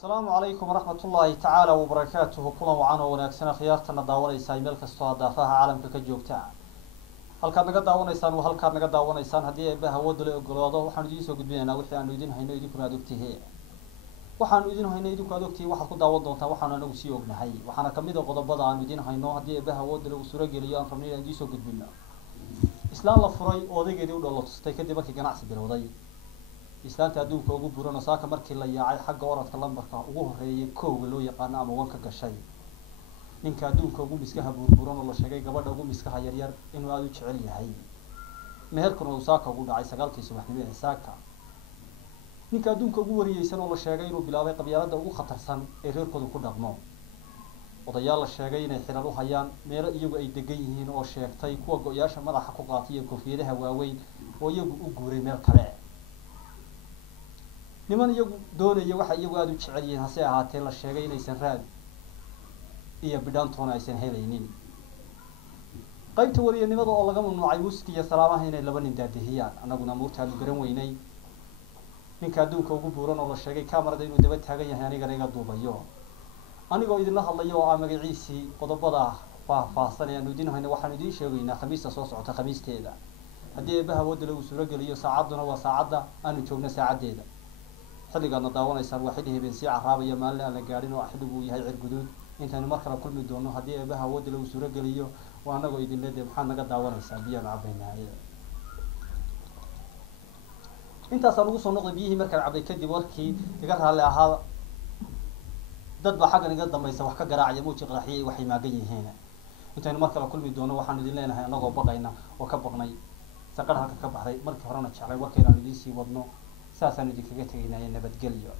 السلام عليكم ورحمة الله تعالى وبركاته. كلنا وعنا ونكسنا خيارتنا داون إسرائيل كستوى دافها عالم كجوكتا. هل كان نقد داون إسرائيل وهل كان نقد داون إسرائيل هدي بها ود لقراضه وحنودين سو قدبنا وحي عنودين هينو يدي كنا دكتيه. وحنودين هينو يدي كنا دكتيه وحد كنا داون دونتا وحنا نوسي وجنا هاي وحنا كميدا قضب بضع عنودين هينو هدي بها ود لوسورة جليان رمني عندي سو قدبنا. إسلام لفراي أودي جدي ولا تستيقظ دمك جناح بالوضعي. islaanta adduunka ugu buran saaka markii la yaacay xagga orodka lambarka ugu horeeyay koow loo yaqaan ama wanka gashay ninka adduunka ugu miskaha burburan oo la sheegay gabadha ugu miskaha yar yar inuu aad u jecel yahay meherkuna uu saaka ugu dhacay 9kii subaxnimo ee saaka ninka adduunka ugu wariyaysan oo la sheegay inuu bilaabay qabyaalada ugu khatarsan ee reerkooda ku dhaqmo odayaal la sheegay inay xilal u hayaan meelo iyagu ay degan yihiin oo sheegtay kuwa go'yaasha madaxa ku qaatay iyo koofiyadaha waaweyn oo iyagu u guuray meel kale niman iyagu doonaya waxa iyagu aad u jecel yihiin hase ahaatee la sheegay inaysan raad iyo bidhaantoona aysan helaynin qaybta wariyanimada oo laga mamnuucay muusiga iyo salaamaha inay laba nin daadihiyaan annaguna muurtaadu garan weynay ninka adduunka ugu buuran oo la sheegay kaamarada inuu daba taagan yahay anigana iga duubayo anigoo idinla hadlayo oo magaciisii qodobada faahfaahsan ee aanu idin hayno waxaan idin sheegaynaa khamiista soo socota khamiisteeda haddii eebaha wadda lagu suuro geliyo saacaduna waa saacadda aanu joogno saacadeeda xilligaadna daawanaysaan waa xilli habeen sii carraabaya maalin aan la gaadhin oo xilligu uu yahay cirguduud intaynu mar kale kulmi doono haddii eebaha wadda lagu suuro geliyo waa annagoo idin leedahay maxaad naga daawanaysaa biyaan cabaynaaye intaasaan ugu soo noqday biyihii markaan cabay kadib warkii iga raalli ahaa dad baa xaggan iga dambaysa wax ka garaacaya muuji qaraxiyay waxay maagan yihiin intaynu mar kale kulmi doono waxaan idin leenahay annagoo baqayna oo ka baqnay saqar halka ka baxday markii horena jeclay warkeenaan idiin sii wadno ساسا نديك كتير نبتقليو